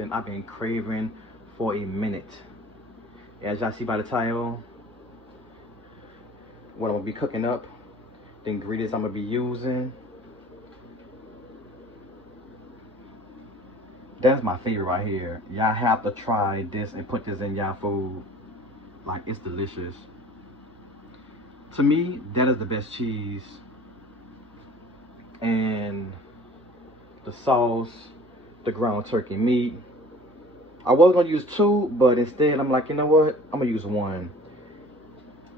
something I've been craving for a minute. As y'all see by the title, what I'm gonna be cooking up, the ingredients I'm gonna be using. That's my favorite right here. Y'all have to try this and put this in y'all food. Like, it's delicious. To me, that is the best cheese. And the sauce, the ground turkey meat. I was gonna use 2, but instead I'm like, you know what? I'm gonna use 1.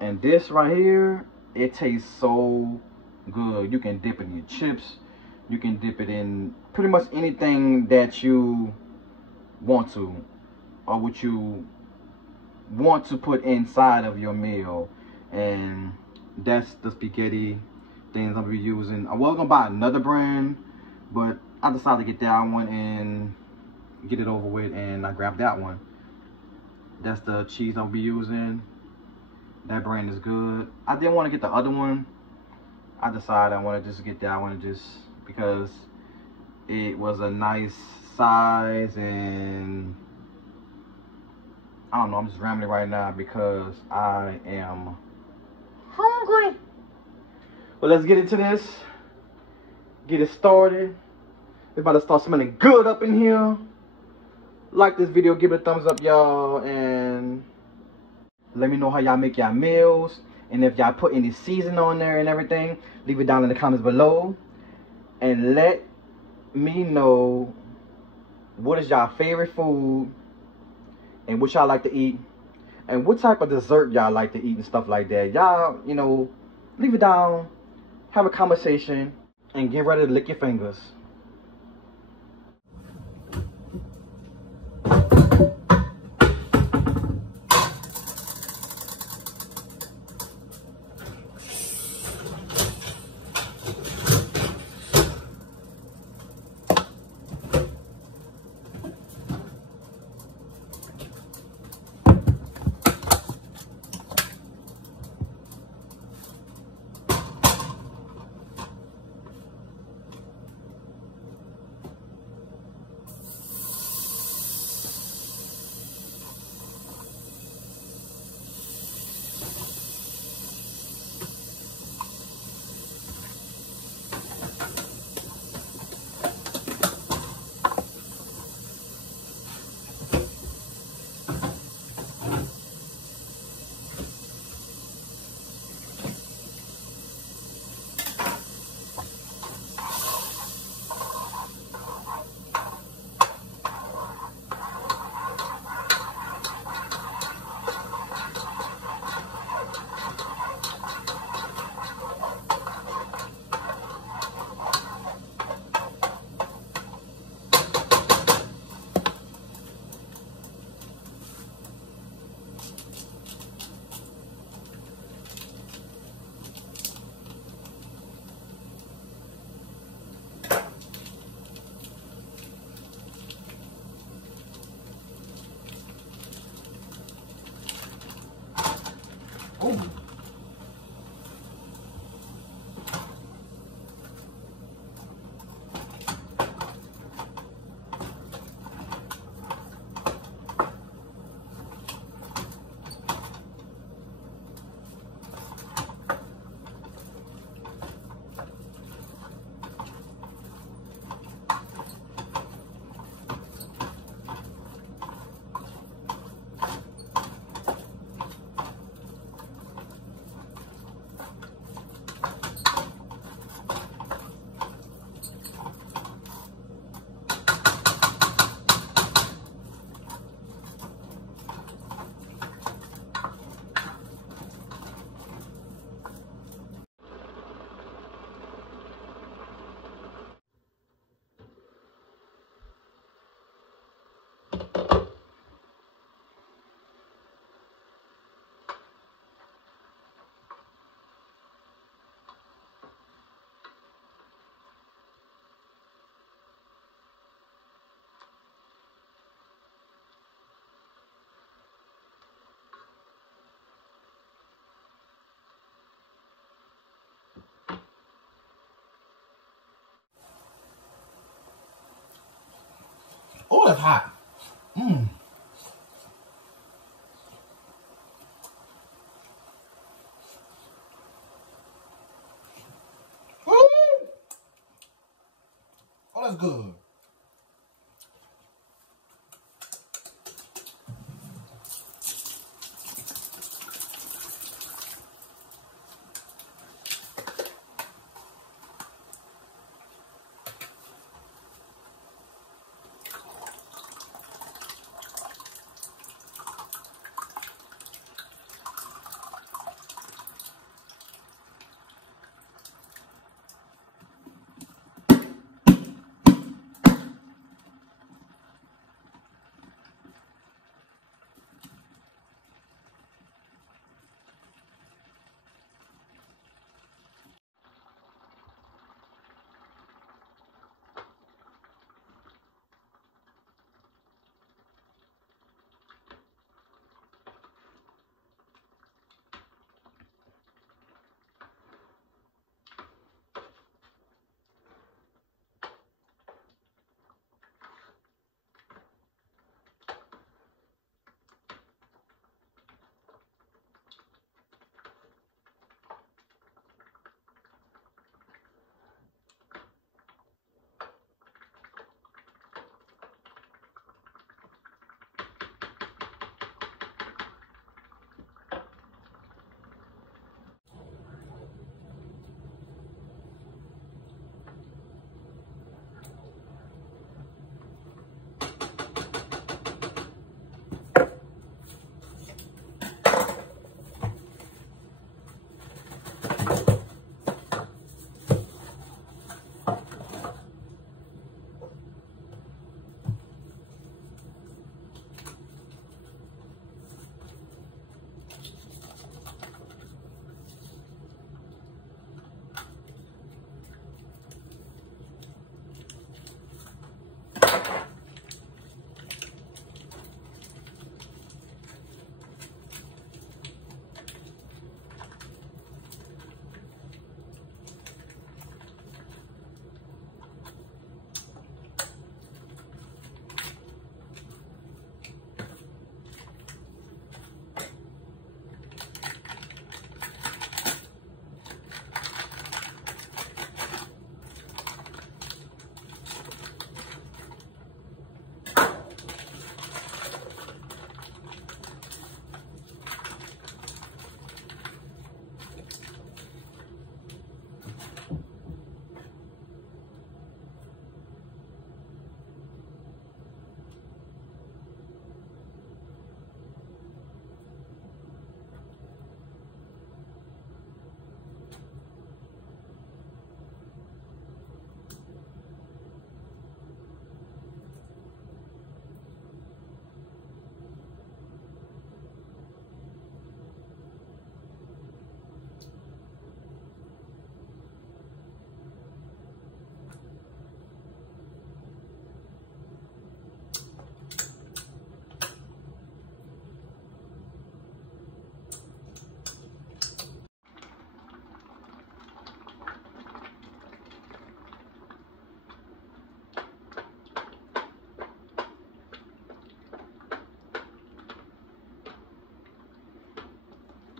And this right here, it tastes so good. You can dip it in your chips. You can dip it in pretty much anything that you want to, or what you want to put inside of your meal. And that's the spaghetti things I'm gonna be using. I was gonna buy another brand, but I decided to get that one and get it over with, and I grabbed that one. That's the cheese I'll be using. That brand is good. I didn't want to get the other one. I decided I want to just get that one just because it was a nice size, and I don't know, I'm just rambling right now because I am hungry. But let's get into this. Get it started. It's about to start smelling good up in here. Like this video, give it a thumbs up, y'all, and let me know how y'all make y'all meals. And if y'all put any seasoning on there and everything, leave it down in the comments below. And let me know what is y'all favorite food and what y'all like to eat. And what type of dessert y'all like to eat and stuff like that. Y'all, you know, leave it down, have a conversation, and get ready to lick your fingers. Oh. Oh, that's hot. Mmm. Oh, that's good.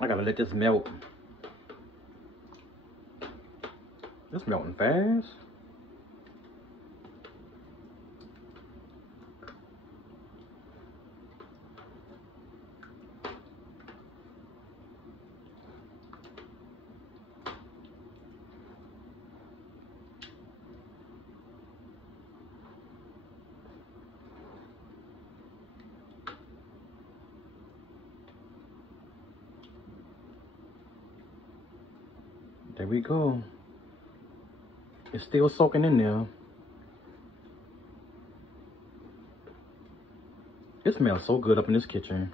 I gotta let this melt. It's melting fast. There we go. It's still soaking in there. It smells so good up in this kitchen.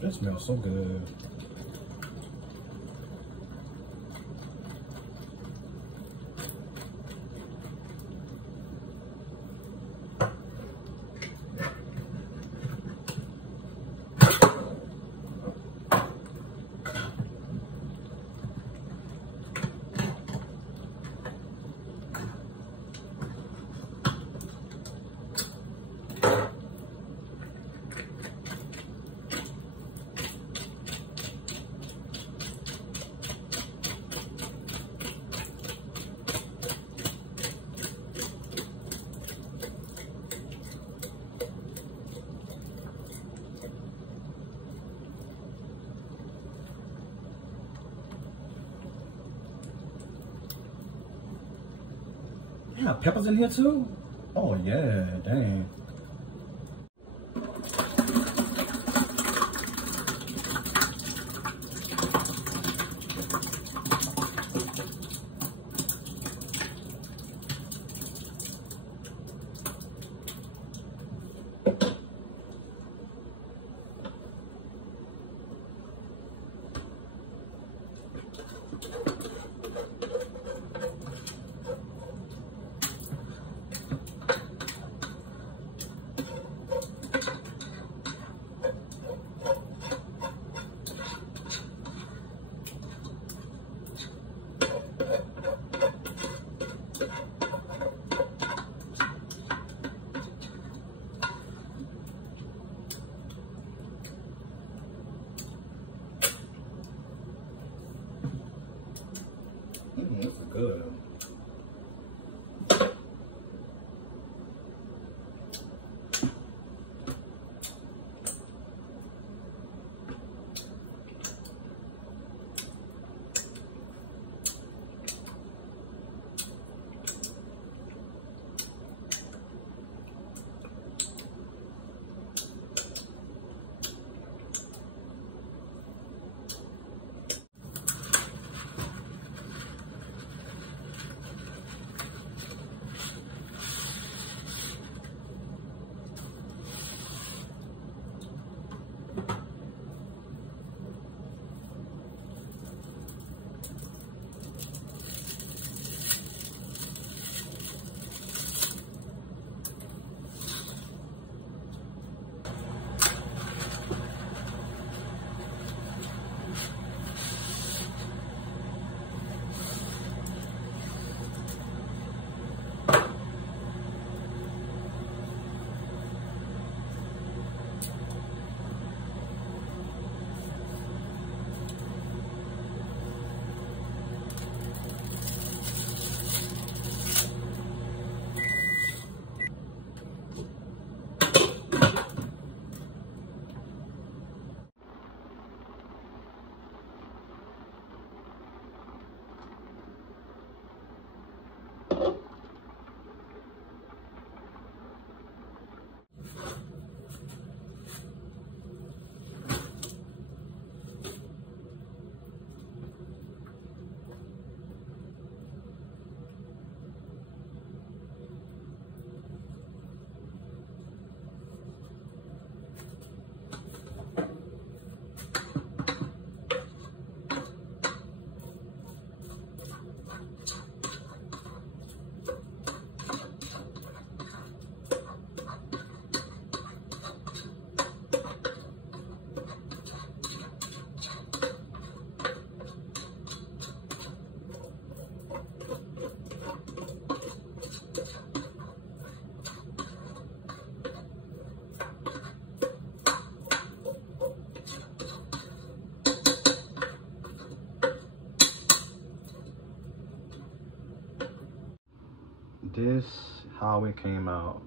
That smells so good. Yeah, peppers in here too? Oh yeah, dang. This is good. This how it came out.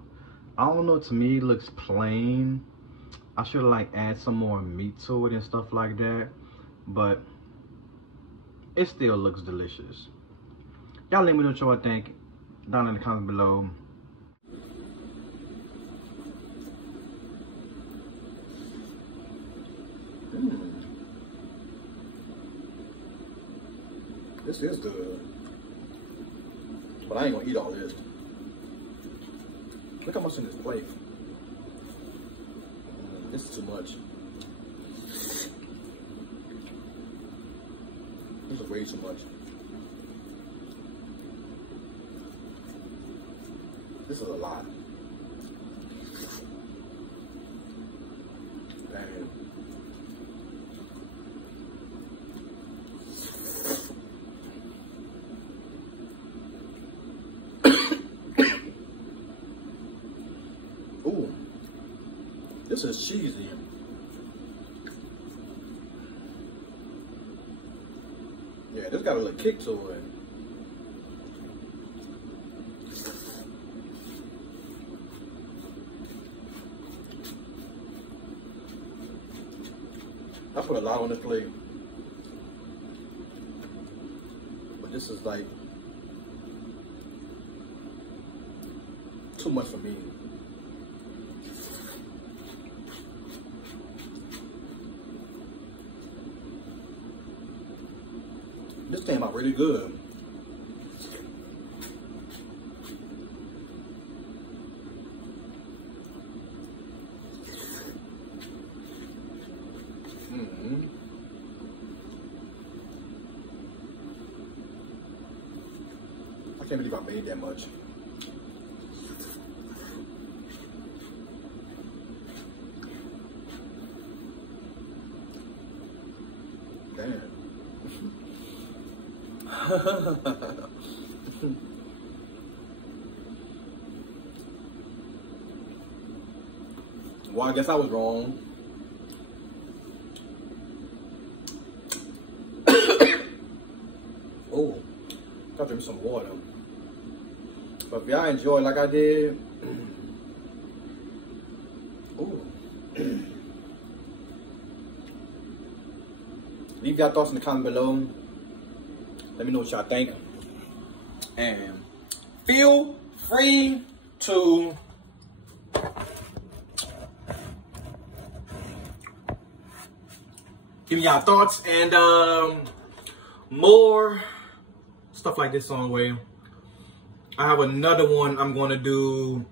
I don't know, to me it looks plain. I should like add some more meat to it and stuff like that, but it still looks delicious. Y'all let me know what y'all think down in the comments below. This is good, but I ain't gonna eat all this. Look how much in this plate. This is too much. This is way too much. This is a lot. Damn. Ooh. This is cheesy. Yeah, this got a little kick to it. I put a lot on this plate. But this is like too much for me. This came out really good. I can't believe I made that much. Damn. Well, I guess I was wrong. Oh, gotta drink some water. But if y'all enjoy like I did, ooh. Leave y'all thoughts in the comment below. Let me know what y'all think. And feel free to give me y'all thoughts and more stuff like this on the way. I have another one I'm going to do.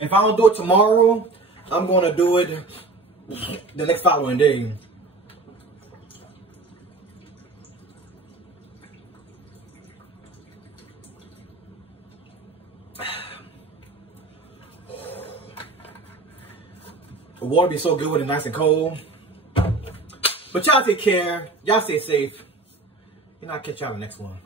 If I don't do it tomorrow, I'm going to do it the next following day. The water be so good when it's nice and cold. But y'all take care. Y'all stay safe. And I'll catch y'all in the next one.